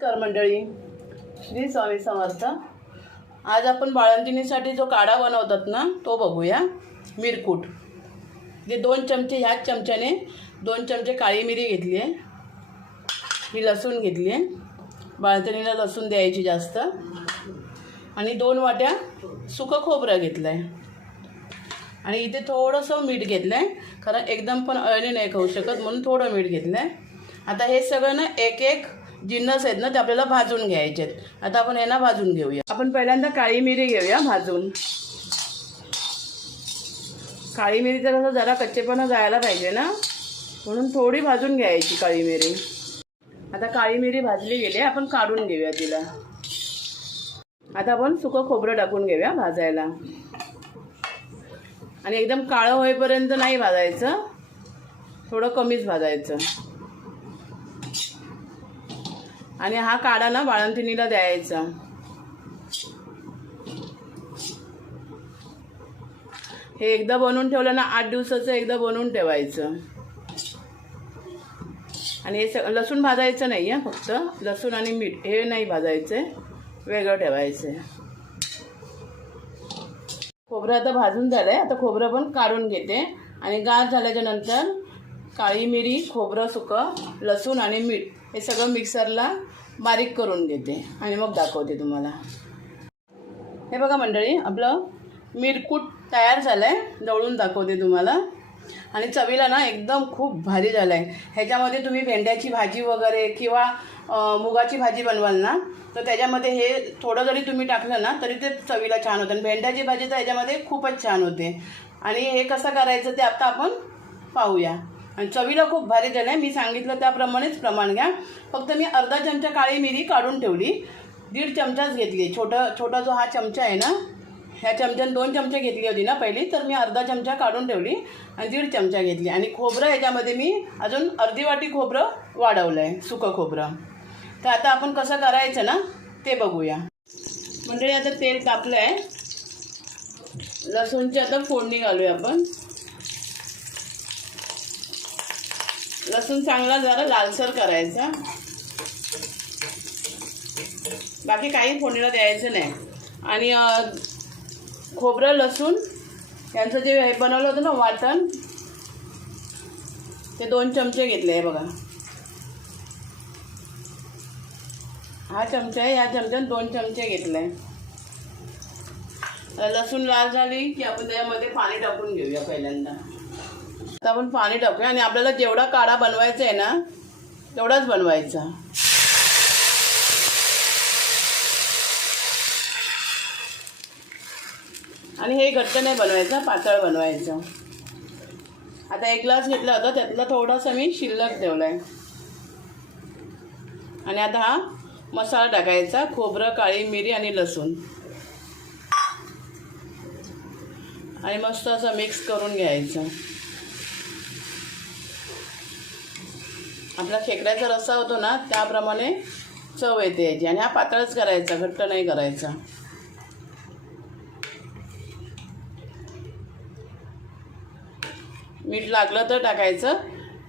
नमस्कार मंडळी. श्री स्वामी समर्थ. आज आपण बाळंतिणीसाठी जो काढा बनवतात ना तो बघूया. मिरकूट. जे दोन चमचे ह्याच चमच्याने दोन चमचे काळी मिरी घेतली आहे. ही लसूण घेतली आहे. बाळंतिणीला लसूण द्यायची जास्त. आणि दोन वाट्या सुकं खोबरं घेतलं आहे आणि इथे थोडंसं मीठ घेतलं आहे कारण एकदम पण अळणी नाही खाऊ शकत म्हणून थोडं मीठ घेतलं आहे आता हे सगळं ना एक एक जिन्नस आहेत ना ते आपल्याला भाजून घ्यायचे आहेत. आता आपण यांना भाजून घेऊया. आपण पहिल्यांदा काळी मिरी घेऊया भाजून. काळी मिरी तर असं जरा कच्चेपणा जायला पाहिजे ना? म्हणून थोडी भाजून घ्यायची काळी मिरी. आता काळी मिरी भाजली गेली आपण काढून घेऊया तिला. आता आपण सुकं खोबरं टाकून घेऊया भाजायला. आणि एकदम काळं होईपर्यंत नाही भाजायचं. थोडं कमीच भाजायचं. आणि हा काढा ना बाळंतिणीला द्यायचा. हे एकदा बनवून ठेवलं ना आठ दिवसाचं एकदा बनवून ठेवायचं. आणि हे सग लसूण भाजायचं नाही आहे फक्त. लसूण आणि मीठ हे नाही भाजायचं वेगळं ठेवायचं खोबरं आता भाजून झालं आहे आता खोबरं पण काढून घेते. आणि गार झाल्याच्यानंतर काळी मिरी खोबरं सुकं लसूण आणि मीठ. हे सगळं मिक्सरला बारीक करून घेते आणि मग दाखवते तुम्हाला. हे बघा मंडळी आपलं मिरकूट तयार झालं आहे जवळून दाखवते तुम्हाला. आणि चवीला ना एकदम खूप भारी झालं आहे ह्याच्यामध्ये तुम्ही भेंड्याची भाजी वगैरे किंवा मुगाची भाजी बनवाल ना तर त्याच्यामध्ये हे थोडं जरी तुम्ही टाकलं ना तरी ते चवीला छान होतं. आणि भेंड्याची भाजी तर ह्याच्यामध्ये खूपच छान होते. आणि हे कसं करायचं ते आता आपण पाहूया. आणि चवीला खूप भारी झालं आहे. मी सांगितलं त्याप्रमाणेच प्रमाण घ्या. फक्त मी अर्धा चमचा काळी मिरी काढून ठेवली. दीड चमचाच घेतली. छोटा छोटा जो हा चमचा आहे ना ह्या चमच्यानं दोन चमचे घेतली होती ना पहिली तर मी अर्धा चमचा काढून ठेवली आणि दीड चमचा घेतली. आणि खोबरं ह्याच्यामध्ये मी अजून अर्धी वाटी खोबरं वाढवलं आहे सुकं खोबरं. तर आता आपण कसं करायचं ना ते बघूया. मंडळी आता तेल तापलं आहे लसूणची आता फोडणी घालूया आपण. लसूण चांगला जरा लालसर करायचा. बाकी काही फोडणीला द्यायचं नाही. आणि खोबरं लसूण यांचं जे हे बनवलं होतं ना वाटण ते दोन चमचे घेतले आहे बघा. हा चमचा आहे या चमच्यात दोन चमचे घेतले लसूण लाल झाली की आपण त्याच्यामध्ये पाणी टाकून घेऊया पहिल्यांदा. आता आपण पाणी टाकूया आणि आपल्याला जेवढा काढा बनवायचा आहे ना तेवढाच बनवायचा. आणि हे घट्ट नाही बनवायचं पातळ बनवायचं. आता एक ग्लास घेतला होता त्यातला थोडासा मी शिल्लक ठेवला आहे आणि आता हा मसाला टाकायचा खोबरं काळी मिरी आणि लसूण. आणि मस्त असं मिक्स करून घ्यायचं. आपला खेकड्याचा रस्सा होतो ना त्याप्रमाणे चव येते याची. आणि हा पातळच करायचा घट्ट नाही करायचा. मीठ लागलं तर टाकायचं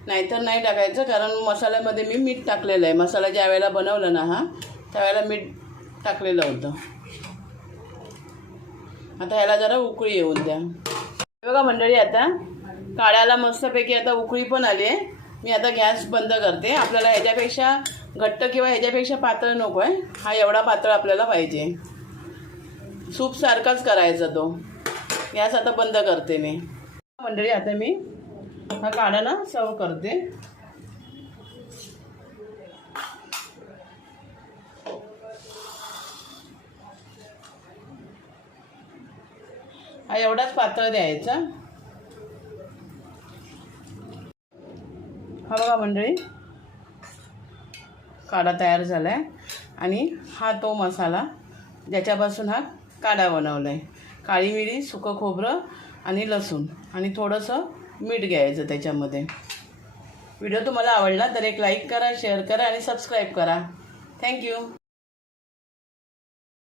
नाहीतर नाही टाकायचं कारण मसाल्यामध्ये मी मीठ टाकलेलं आहे. मसाला ज्या वेळेला बनवलं ना हा त्यावेळेला मीठ टाकलेलं होतं. आता ह्याला जरा उकळी येऊन द्या. बघा मंडळी आता काळ्याला मस्तपैकी आता उकळी पण आली आहे. मी आता गॅस बंद करते. आपल्याला ह्याच्यापेक्षा घट्ट किंवा ह्याच्यापेक्षा पातळ नको आहे. हा एवढा पातळ आपल्याला पाहिजे. सूप सारखाच करायचा तो. गॅस आता बंद करते मी. मंडळी आता मी हा काढा ना सर्व करते. हा एवढाच पातळ द्यायचा. हा बघा मंडळी. काढा तयार झाला आहे आणि हा तो मसाला ज्याच्यापासून हा काढा बनवला आहे काळी मिरी सुकं खोबरं आणि लसूण. आणि थोडंसं मीठ घ्यायचं त्याच्यामध्ये. व्हिडिओ तुम्हाला आवडला तर एक लाईक करा शेअर करा आणि सबस्क्राईब करा. थँक्यू.